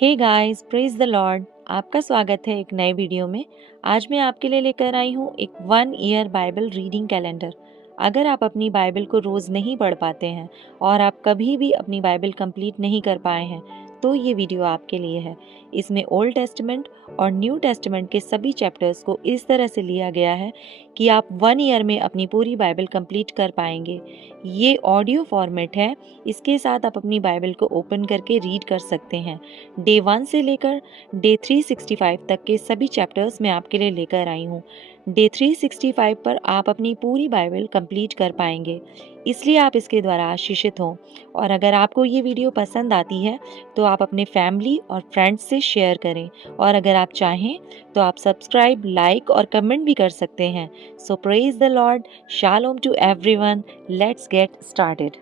Hey guys, praise the Lord. आपका स्वागत है एक नए वीडियो में। आज मैं आपके लिए लेकर आई हूँ एक 1 ईयर बाइबल रीडिंग कैलेंडर। अगर आप अपनी बाइबल को रोज़ नहीं पढ़ पाते हैं और आप कभी भी अपनी बाइबल कंप्लीट नहीं कर पाए हैं तो ये वीडियो आपके लिए है। इसमें ओल्ड टेस्टमेंट और न्यू टेस्टमेंट के सभी चैप्टर्स को इस तरह से लिया गया है कि आप 1 ईयर में अपनी पूरी बाइबल कंप्लीट कर पाएंगे। ये ऑडियो फॉर्मेट है, इसके साथ आप अपनी बाइबल को ओपन करके रीड कर सकते हैं। डे 1 से लेकर डे 365 तक के सभी चैप्टर्स मैं आपके लिए लेकर आई हूँ। डे 365 पर आप अपनी पूरी बाइबल कंप्लीट कर पाएंगे, इसलिए आप इसके द्वारा आशीषित हों। और अगर आपको ये वीडियो पसंद आती है तो आप अपने फैमिली और फ्रेंड्स से शेयर करें, और अगर आप चाहें तो आप सब्सक्राइब, लाइक और कमेंट भी कर सकते हैं। So praise the Lord, shalom to everyone. Let's get started.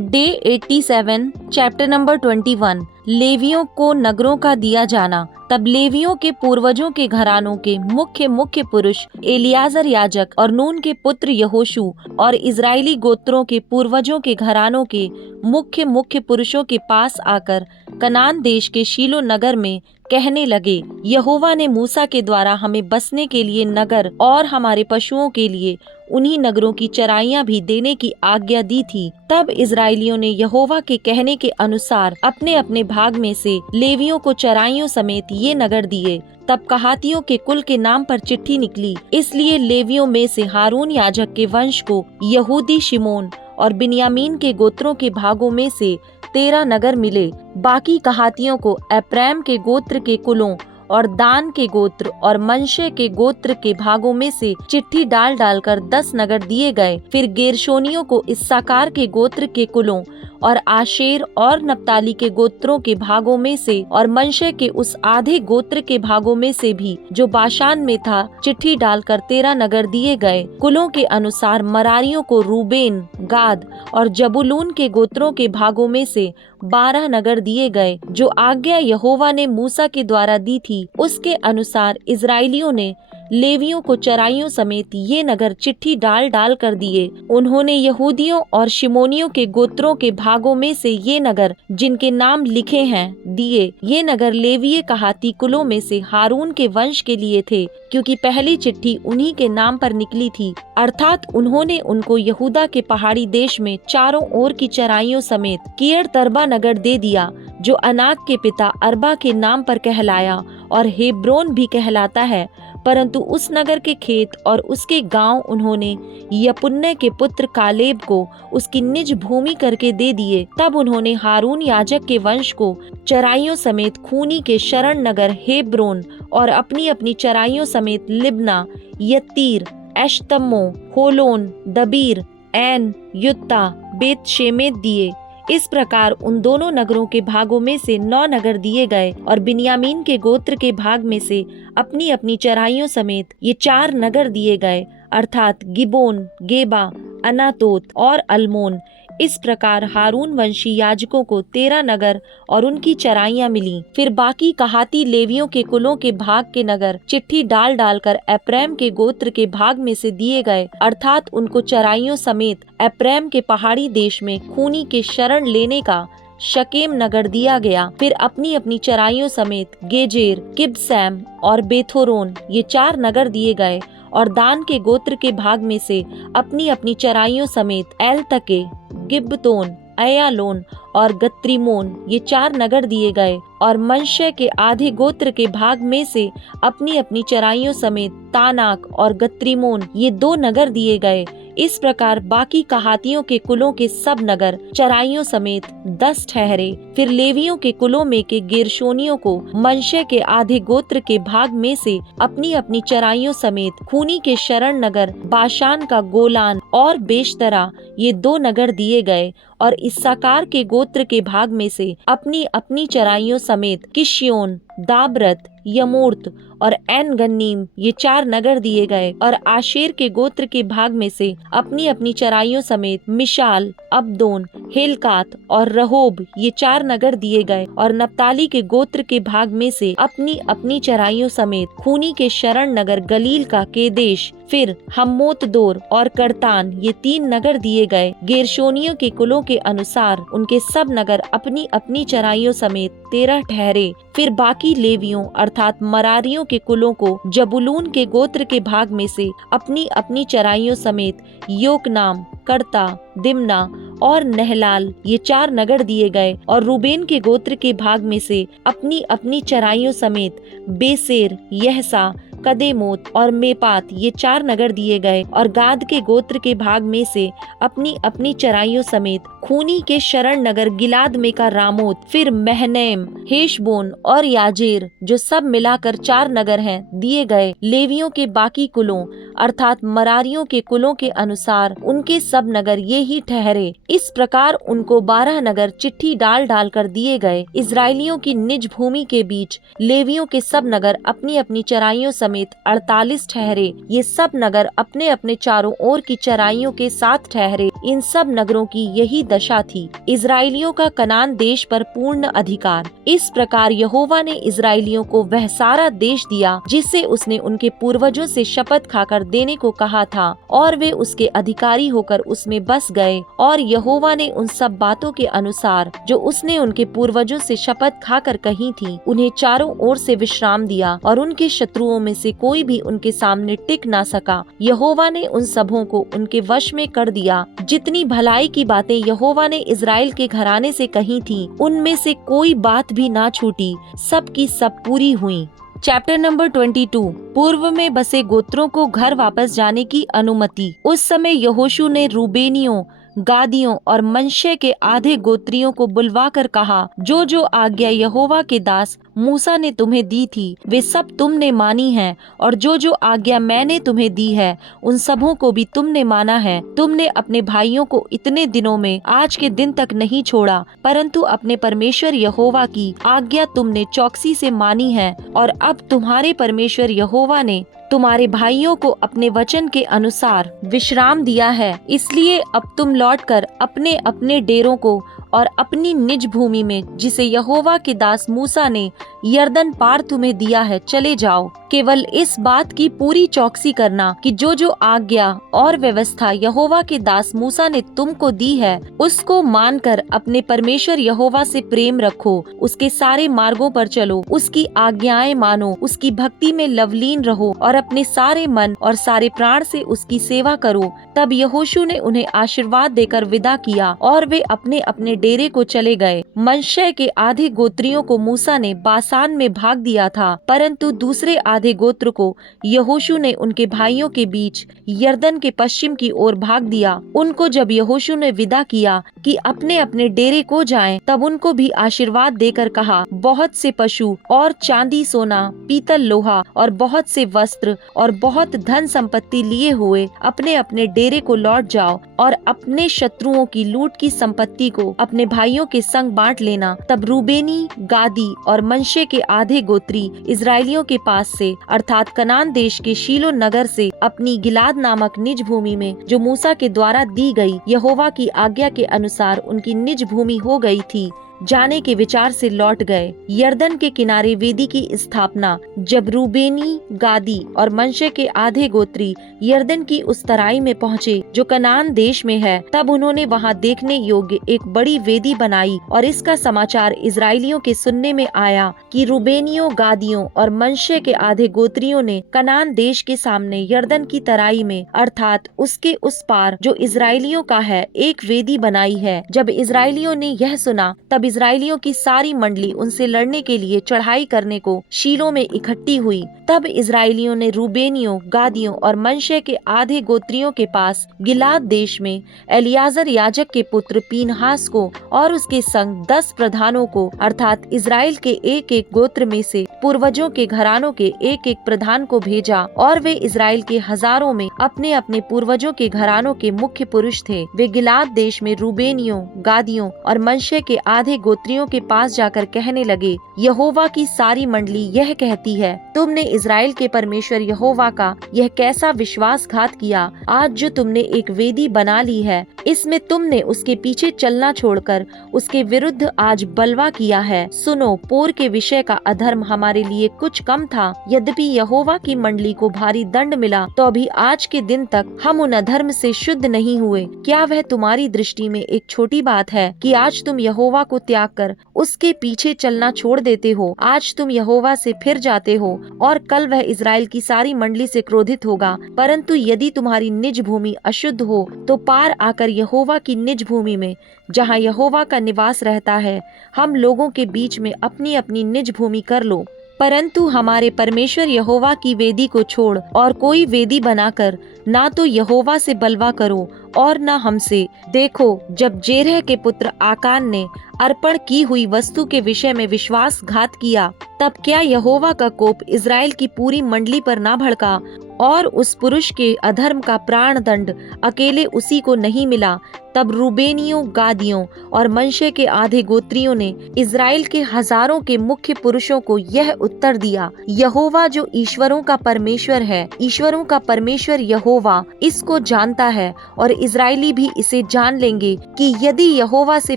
Day 87, chapter number 21, लेवियों को नगरों का दिया जाना। तब लेवियों के पूर्वजों के घरानों के मुख्य पुरुष एलियाजर याजक और नून के पुत्र यहोशू और इजरायली गोत्रों के पूर्वजों के घरानों के मुख्य पुरुषों के पास आकर कनान देश के शीलो नगर में कहने लगे, यहोवा ने मूसा के द्वारा हमें बसने के लिए नगर और हमारे पशुओं के लिए उन्हीं नगरों की चराइयां भी देने की आज्ञा दी थी। तब इजरायलियों ने यहोवा के कहने के अनुसार अपने अपने भाग में से लेवियों को चराइयों समेत ये नगर दिए। तब कहातियों के कुल के नाम पर चिट्ठी निकली, इसलिए लेवियों में से हारून याजक के वंश को यहूदी शिमोन और बिन्यामीन के गोत्रों के भागों में से 13 नगर मिले। बाकी कहातियों को एप्रैम के गोत्र के कुलों और दान के गोत्र और मनशे के गोत्र के भागों में से चिट्ठी डाल डालकर 10 नगर दिए गए। फिर गेरशोनियों को इस्साकार के गोत्र के कुलों और आशेर और नप्ताली के गोत्रों के भागों में से और मनशे के उस आधे गोत्र के भागों में से भी जो बाशान में था चिट्ठी डालकर 13 नगर दिए गए। कुलों के अनुसार मरारियों को रूबेन, गाद और जबूलून के गोत्रों के भागों में से 12 नगर दिए गए। जो आज्ञा यहोवा ने मूसा के द्वारा दी थी उसके अनुसार इजराइलियों ने लेवियों को चराइयों समेत ये नगर चिट्ठी डाल डाल कर दिए। उन्होंने यहूदियों और शिमोनियों के गोत्रों के भागों में से ये नगर जिनके नाम लिखे हैं दिए। ये नगर लेवीय कहाती कुलों में से हारून के वंश के लिए थे, क्योंकि पहली चिट्ठी उन्हीं के नाम पर निकली थी। अर्थात उन्होंने उनको यहूदा के पहाड़ी देश में चारों ओर की चराइयों समेत कियर तरबा नगर दे दिया, जो अनाक के पिता अरबा के नाम पर कहलाया और हेब्रोन भी कहलाता है। परंतु उस नगर के खेत और उसके गांव उन्होंने यपुन्ने के पुत्र कालेब को उसकी निज भूमि करके दे दिए। तब उन्होंने हारून याजक के वंश को चराइयों समेत खूनी के शरण नगर हेब्रोन और अपनी अपनी चराइयों समेत लिब्ना, यत्तीर, एश्तमो, होलोन, दबीर, ऐन, युत्ता, बेत शेमेत दिए। इस प्रकार उन दोनों नगरों के भागों में से 9 नगर दिए गए और बिन्यामीन के गोत्र के भाग में से अपनी अपनी चराइयों समेत ये 4 नगर दिए गए, अर्थात गिबोन, गेबा, अनातोत और अल्मोन। इस प्रकार हारून वंशी याजकों को 13 नगर और उनकी चराइयां मिली। फिर बाकी कहाती लेवियों के कुलों के भाग के नगर चिट्ठी डाल डालकर एप्रैम के गोत्र के भाग में से दिए गए, अर्थात उनको चराइयों समेत एप्रैम के पहाड़ी देश में खूनी के शरण लेने का शकेम नगर दिया गया। फिर अपनी अपनी चराइयों समेत गेजेर, किबसैम और बेथोरोन ये 4 नगर दिए गए। और दान के गोत्र के भाग में से अपनी अपनी चराइयों समेत एल तके, गिब्बतोन, अयालोन और गत्रिमोन ये 4 नगर दिए गए। और मनशे के आधे गोत्र के भाग में से अपनी अपनी चराइयों समेत तानाक और गत्रिमोन ये 2 नगर दिए गए। इस प्रकार बाकी कहातियों के कुलों के सब नगर चराइयों समेत 10 ठहरे। फिर लेवियों के कुलों में के गेरशोनियों को मनशे के आधे गोत्र के भाग में से अपनी अपनी चराइयों समेत खूनी के शरण नगर बाशान का गोलान और बेशतरा ये 2 नगर दिए गए। और इस्साकार के गोत्र के भाग में से अपनी अपनी चराइयों समेत किश्योन, दाबरत, यमूर्त और एन गन्नीम ये 4 नगर दिए गए। और आशेर के गोत्र के भाग में से अपनी अपनी चराइयों समेत मिशाल, अब्दोन, हेलकात और रहोब ये 4 नगर दिए गए। और नप्ताली के गोत्र के भाग में से अपनी अपनी चराइयों समेत खूनी के शरण नगर गलील का केदेश, फिर हम्मोत दोर और करतान ये 3 नगर दिए गए। गेरशोनियों के कुलों के अनुसार उनके सब नगर अपनी अपनी चराइयों समेत 13 ठहरे। फिर बाकी लेवियों अर्थात मरारियों के कुलों को जबुलून के गोत्र के भाग में से अपनी अपनी चराइयों समेत योकनाम, करता, दिमना और नहलाल ये 4 नगर दिए गए। और रूबेन के गोत्र के भाग में से अपनी अपनी चराइयों समेत बेसेर, यहसा, कदेमोत और मेपात ये 4 नगर दिए गए। और गाद के गोत्र के भाग में से अपनी अपनी चराइयों समेत खूनी के शरण नगर गिलाद में का रामोत, फिर महनैम, हेशबोन और याजेर जो सब मिलाकर 4 नगर हैं दिए गए। लेवियों के बाकी कुलों अर्थात मरारियों के कुलों के अनुसार उनके सब नगर ये ही ठहरे। इस प्रकार उनको 12 नगर चिट्ठी डाल डाल कर दिए गए। इजराइलियों की निज भूमि के बीच लेवियों के सब नगर अपनी अपनी चराइयों समेत 48 ठहरे। ये सब नगर अपने अपने चारों ओर की चराइयों के साथ ठहरे। इन सब नगरों की यही दशा थी। इजराइलियों का कनान देश पर पूर्ण अधिकार। इस प्रकार यहोवा ने इजराइलियों को वह सारा देश दिया जिससे उसने उनके पूर्वजों से शपथ खाकर देने को कहा था, और वे उसके अधिकारी होकर उसमें बस गए। और यहोवा ने उन सब बातों के अनुसार जो उसने उनके पूर्वजों से शपथ खाकर कही थी, उन्हें चारों ओर से विश्राम दिया और उनके शत्रुओं में से कोई भी उनके सामने टिक ना सका। यहोवा ने उन सबों को उनके वश में कर दिया। जितनी भलाई की बातें यहोवा ने इजराइल के घराने से कही थी, उनमें से कोई बात भी ना छूटी, सब की सब पूरी हुई। Chapter number 22। पूर्व में बसे गोत्रों को घर वापस जाने की अनुमति। उस समय यहोशू ने रूबेनियों, गादियों और मनश्शे के आधे गोत्रियों को बुलवाकर कहा, जो जो आज्ञा यहोवा के दास मूसा ने तुम्हें दी थी वे सब तुमने मानी है, और जो जो आज्ञा मैंने तुम्हें दी है उन सबों को भी तुमने माना है। तुमने अपने भाइयों को इतने दिनों में आज के दिन तक नहीं छोड़ा, परंतु अपने परमेश्वर यहोवा की आज्ञा तुमने चौकसी से मानी है। और अब तुम्हारे परमेश्वर यहोवा ने तुम्हारे भाइयों को अपने वचन के अनुसार विश्राम दिया है। इसलिए अब तुम लौटकर अपने अपने डेरों को और अपनी निज भूमि में, जिसे यहोवा के दास मूसा ने यरदन पार तुम्हें दिया है, चले जाओ। केवल इस बात की पूरी चौकसी करना कि जो जो आज्ञा और व्यवस्था यहोवा के दास मूसा ने तुमको दी है उसको मानकर अपने परमेश्वर यहोवा से प्रेम रखो, उसके सारे मार्गों पर चलो, उसकी आज्ञाएं मानो, उसकी भक्ति में लवलीन रहो और अपने सारे मन और सारे प्राण से उसकी सेवा करो। तब यहोशू ने उन्हें आशीर्वाद देकर विदा किया और वे अपने अपने डेरे को चले गए। मनश्शे के आधे गोत्रियों को मूसा ने बासान में भाग दिया था, परंतु दूसरे आधे गोत्र को यहोशू ने उनके भाइयों के बीच यरदन के पश्चिम की ओर भाग दिया। उनको जब यहोशू ने विदा किया कि अपने अपने डेरे को जाएं, तब उनको भी आशीर्वाद देकर कहा, बहुत से पशु और चांदी सोना, पीतल लोहा और बहुत से वस्त्र और बहुत धन संपत्ति लिए हुए अपने अपने डेरे को लौट जाओ और अपने शत्रुओं की लूट की संपत्ति को अपने भाइयों के संग बांट लेना। तब रूबेनी, गादी और मनश्शे के आधे गोत्री इजराइलियों के पास से अर्थात कनान देश के शीलो नगर से अपनी गिलाद नामक निज भूमि में, जो मूसा के द्वारा दी गई यहोवा की आज्ञा के अनुसार उनकी निज भूमि हो गई थी, जाने के विचार से लौट गए। यरदन के किनारे वेदी की स्थापना। जब रूबेनी, गादी और मनश्शे के आधे गोत्री यरदन की उस तराई में पहुँचे जो कनान देश में है, तब उन्होंने वहाँ देखने योग्य एक बड़ी वेदी बनाई। और इसका समाचार इजराइलियों के सुनने में आया कि रूबेनियों, गादियों और मनश्शे के आधे गोत्रियों ने कनान देश के सामने यरदन की तराई में अर्थात उसके उस पार जो इजराइलियों का है, एक वेदी बनाई है। जब इजराइलियों ने यह सुना, तब इजराइलियों की सारी मंडली उनसे लड़ने के लिए चढ़ाई करने को शीलो में इकट्ठी हुई। तब इजराइलियों ने रूबेनियों, गादियों और मनश्शे के आधे गोत्रियों के पास गिलाद देश में एलियाजर याजक के पुत्र पीनहास को और उसके संग 10 प्रधानों को, अर्थात इजराइल के एक एक गोत्र में से पूर्वजों के घरानों के एक एक प्रधान को भेजा। और वे इजराइल के हजारों में अपने अपने पूर्वजों के घरानों के मुख्य पुरुष थे। वे गिलाद देश में रूबेनियों, गादियों और मनश्शे के आधे गोत्रियों के पास जाकर कहने लगे, यहोवा की सारी मंडली यह कहती है, तुमने इजराइल के परमेश्वर यहोवा का यह कैसा विश्वासघात किया। आज जो तुमने एक वेदी बना ली है, इसमें तुमने उसके पीछे चलना छोड़कर उसके विरुद्ध आज बलवा किया है। सुनो, पोर के विषय का अधर्म हमारे लिए कुछ कम था, यद्यपि यहोवा की मंडली को भारी दंड मिला, तो अभी आज के दिन तक हम उन अधर्म से शुद्ध नहीं हुए। क्या वह तुम्हारी दृष्टि में एक छोटी बात है कि आज तुम यहोवा को त्याग कर उसके पीछे चलना छोड़ देते हो? आज तुम यहोवा से फिर जाते हो और कल वह इजराइल की सारी मंडली से क्रोधित होगा। परंतु यदि तुम्हारी निज भूमि अशुद्ध हो तो पार आकर यहोवा की निज भूमि में, जहाँ यहोवा का निवास रहता है, हम लोगों के बीच में अपनी अपनी निज भूमि कर लो। परंतु हमारे परमेश्वर यहोवा की वेदी को छोड़ और कोई वेदी बनाकर ना तो यहोवा से बलवा करो और न हमसे। देखो, जब जेरह के पुत्र आकान ने अर्पण की हुई वस्तु के विषय में विश्वासघात किया, तब क्या यहोवा का कोप इजराइल की पूरी मंडली पर ना भड़का और उस पुरुष के अधर्म का प्राण दंड अकेले उसी को नहीं मिला? तब रूबेनियों, गादियों और मनश्शे के आधे गोत्रियों ने इजराइल के हजारों के मुख्य पुरुषों को यह उत्तर दिया, यहोवा जो ईश्वरों का परमेश्वर है, ईश्वरों का परमेश्वर यहोवा इसको जानता है, और इजरायली भी इसे जान लेंगे कि यदि यहोवा से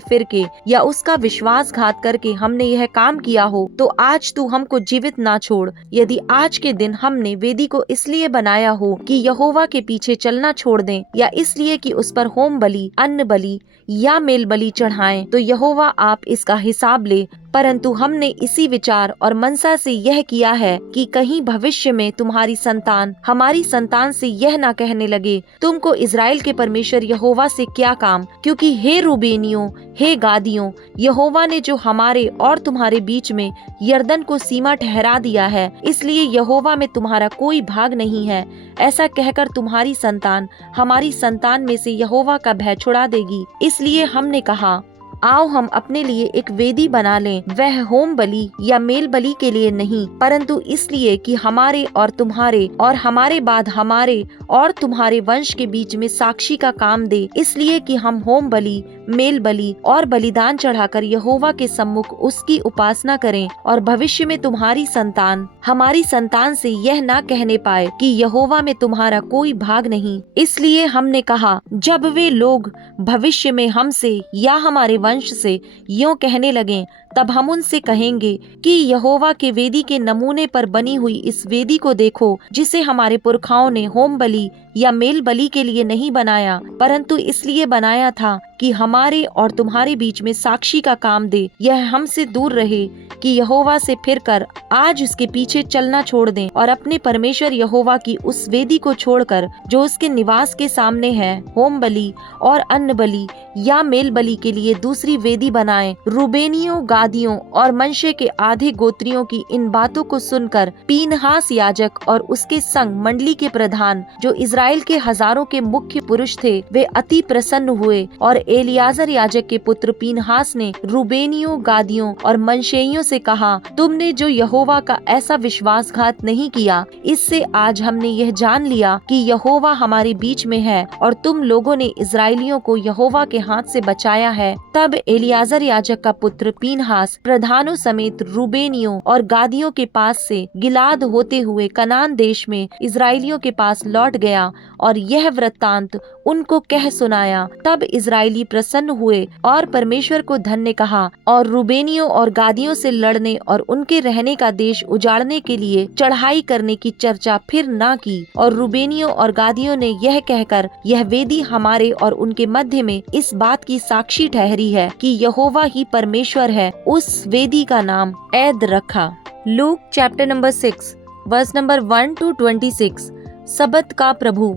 फिर के या उसका विश्वासघात करके हमने यह काम किया हो, तो आज तू हमको जीवित ना छोड़। यदि आज के दिन हमने वेदी को इसलिए बनाया हो कि यहोवा के पीछे चलना छोड़ दें, या इसलिए कि उस पर होम बलि, अन्न बलि या मेल बलि चढ़ाएं, तो यहोवा आप इसका हिसाब ले। परंतु हमने इसी विचार और मनसा से यह किया है कि कहीं भविष्य में तुम्हारी संतान हमारी संतान से यह ना कहने लगे, तुमको इजराइल के परमेश्वर यहोवा से क्या काम, क्योंकि हे रूबेनियों, हे गादियों, यहोवा ने जो हमारे और तुम्हारे बीच में यरदन को सीमा ठहरा दिया है, इसलिए यहोवा में तुम्हारा कोई भाग नहीं है। ऐसा कहकर तुम्हारी संतान हमारी संतान में से यहोवा का भय छुड़ा देगी। इसलिए हमने कहा, आओ हम अपने लिए एक वेदी बना लें, वह होम बलि या मेल बलि के लिए नहीं, परंतु इसलिए कि हमारे और तुम्हारे और हमारे बाद हमारे और तुम्हारे वंश के बीच में साक्षी का काम दे, इसलिए कि हम होम बलि, मेल बलि और बलिदान चढ़ाकर यहोवा के सम्मुख उसकी उपासना करें, और भविष्य में तुम्हारी संतान हमारी संतान से यह ना कहने पाए कि यहोवा में तुम्हारा कोई भाग नहीं। इसलिए हमने कहा, जब वे लोग भविष्य में हमसे या हमारे वंश से यूं कहने लगें, तब हम उनसे कहेंगे कि यहोवा के वेदी के नमूने पर बनी हुई इस वेदी को देखो, जिसे हमारे पुरखाओं ने होम बलि या मेल बलि के लिए नहीं बनाया, परंतु इसलिए बनाया था कि हमारे और तुम्हारे बीच में साक्षी का काम दे। यह हमसे दूर रहे कि यहोवा से फिरकर आज उसके पीछे चलना छोड़ दें और अपने परमेश्वर यहोवा की उस वेदी को छोड़कर जो उसके निवास के सामने है, होम बलि और अन्न बलि या मेल बलि के लिए दूसरी वेदी बनाएं। रूबेनियों, गादियों और मनश्शे के आधे गोत्रियों की इन बातों को सुनकर पीनहास याजक और उसके संग मंडली के प्रधान, जो इजराइल के हजारों के मुख्य पुरुष थे, वे अति प्रसन्न हुए। और एलियाजर याजक के पुत्र पीनहास ने रूबेनियों, गादियों और मनश्शेइयों से कहा, तुमने जो यहोवा का ऐसा विश्वासघात नहीं किया, इससे आज हमने यह जान लिया कि यहोवा हमारे बीच में है और तुम लोगों ने इजराइलियों को यहोवा के हाथ से बचाया है। तब एलियाजर याजक का पुत्र पीनहास प्रधानों समेत रूबेनियों और गादियों के पास से गिलाद होते हुए कनान देश में इजराइलियों के पास लौट गया और यह वृत्तांत उनको कह सुनाया। तब इजराइली प्रसन्न हुए और परमेश्वर को धन्य कहा और रूबेनियों और गादियों से लड़ने और उनके रहने का देश उजाड़ने के लिए चढ़ाई करने की चर्चा फिर ना की। और रूबेनियों और गादियों ने यह कहकर यह वेदी हमारे और उनके मध्य में इस बात की साक्षी ठहरी है कि यहोवा ही परमेश्वर है, उस वेदी का नाम ऐद रखा। Luke chapter number 6 verse number 1 to 26। सबत का प्रभु।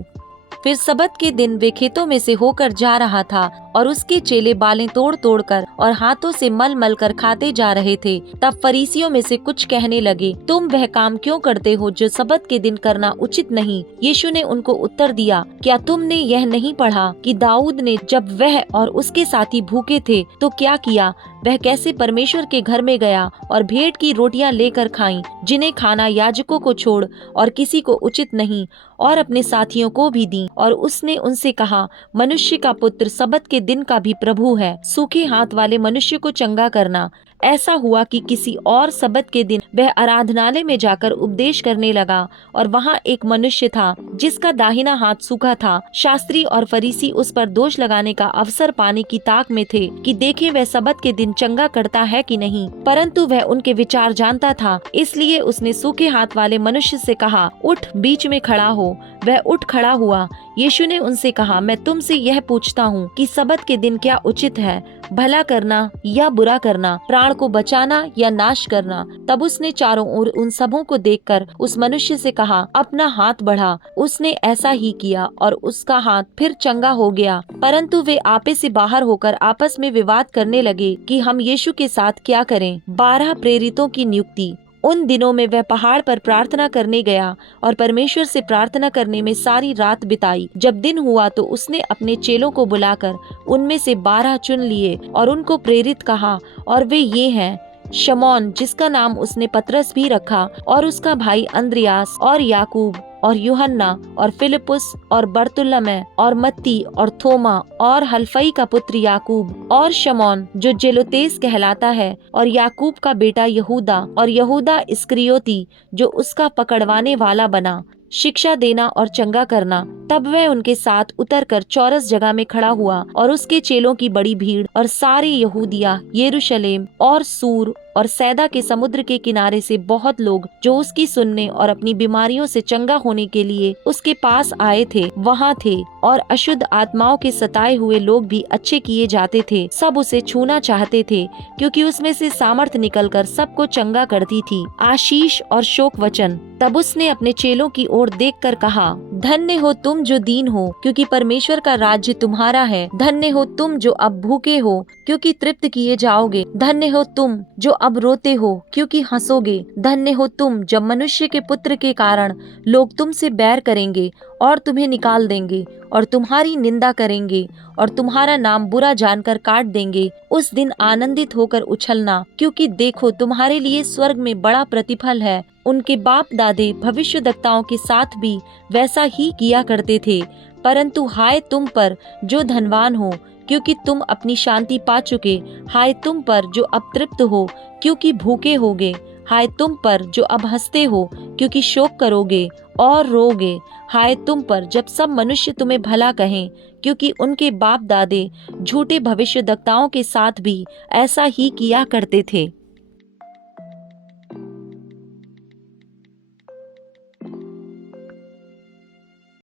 फिर सबत के दिन वे खेतों में से होकर जा रहा था और उसके चेले बालें तोड़ तोड़ कर और हाथों से मल मल कर खाते जा रहे थे। तब फरीसियों में से कुछ कहने लगे, तुम वह काम क्यों करते हो जो सबत के दिन करना उचित नहीं? यीशु ने उनको उत्तर दिया, क्या तुमने यह नहीं पढ़ा कि दाऊद ने जब वह और उसके साथी भूखे थे तो क्या किया? वह कैसे परमेश्वर के घर में गया और भेंट की रोटियां लेकर खाईं, जिन्हें खाना याजकों को छोड़ और किसी को उचित नहीं, और अपने साथियों को भी दी। और उसने उनसे कहा, मनुष्य का पुत्र सबत के दिन का भी प्रभु है। सूखे हाथ वाले मनुष्य को चंगा करना। ऐसा हुआ कि किसी और सबत के दिन वह आराधनालय में जाकर उपदेश करने लगा, और वहाँ एक मनुष्य था जिसका दाहिना हाथ सूखा था। शास्त्री और फरीसी उस पर दोष लगाने का अवसर पाने की ताक में थे कि देखें वह सबत के दिन चंगा करता है कि नहीं। परंतु वह उनके विचार जानता था, इसलिए उसने सूखे हाथ वाले मनुष्य से कहा, उठ, बीच में खड़ा हो। वह उठ खड़ा हुआ। यीशु ने उनसे कहा, मैं तुमसे यह पूछता हूँ कि सबत के दिन क्या उचित है, भला करना या बुरा करना, प्राण को बचाना या नाश करना? तब उसने चारों ओर उन सबों को देखकर उस मनुष्य से कहा, अपना हाथ बढ़ा। उसने ऐसा ही किया और उसका हाथ फिर चंगा हो गया। परंतु वे आपे से बाहर होकर आपस में विवाद करने लगे कि हम यीशु के साथ क्या करें। 12 प्रेरितों की नियुक्ति। उन दिनों में वह पहाड़ पर प्रार्थना करने गया और परमेश्वर से प्रार्थना करने में सारी रात बिताई। जब दिन हुआ तो उसने अपने चेलों को बुलाकर उनमें से 12 चुन लिए और उनको प्रेरित कहा, और वे ये हैं, शमौन जिसका नाम उसने पतरस भी रखा, और उसका भाई अंद्रियास, और याकूब और यूहन्ना, और फिलिपुस और बरतुल्मै, और मत्ती और थोमा, और हल्फई का पुत्र याकूब, और शमौन जो जेलोतेस कहलाता है, और याकूब का बेटा यहूदा, और यहूदा इस्करियोती जो उसका पकड़वाने वाला बना। शिक्षा देना और चंगा करना। तब वह उनके साथ उतरकर चौरस जगह में खड़ा हुआ, और उसके चेलों की बड़ी भीड़ और सारे यहूदिया, यरूशलेम और सूर और सैदा के समुद्र के किनारे से बहुत लोग जो उसकी सुनने और अपनी बीमारियों से चंगा होने के लिए उसके पास आए थे वहाँ थे, और अशुद्ध आत्माओं के सताए हुए लोग भी अच्छे किए जाते थे। सब उसे छूना चाहते थे, क्योंकि उसमें से सामर्थ निकलकर सबको चंगा करती थी। आशीष और शोक वचन। तब उसने अपने चेलों की ओर देखकर कहा, धन्य हो तुम जो दीन हो, क्योंकि परमेश्वर का राज्य तुम्हारा है। धन्य हो तुम जो अब भूखे हो, क्योंकि तृप्त किए जाओगे। धन्य हो तुम जो अब रोते हो, क्योंकि हंसोगे। धन्य हो तुम जब मनुष्य के पुत्र के कारण लोग तुमसे बैर करेंगे और तुम्हें निकाल देंगे और तुम्हारी निंदा करेंगे और तुम्हारा नाम बुरा जानकर काट देंगे। उस दिन आनंदित होकर उछलना, क्योंकि देखो तुम्हारे लिए स्वर्ग में बड़ा प्रतिफल है। उनके बाप दादे भविष्यद्वक्ताओं के साथ भी वैसा ही किया करते थे। परंतु हाय तुम पर जो धनवान हो, क्योंकि तुम अपनी शांति पा चुके। हाय तुम पर जो अब तृप्त हो, क्योंकि भूखे होगे। हाय तुम पर जो अब हंसते हो, क्योंकि शोक करोगे और रोगे। हाय तुम पर जब सब मनुष्य तुम्हें भला कहें, क्योंकि उनके बाप दादे झूठे भविष्यद्वक्ताओं के साथ भी ऐसा ही किया करते थे।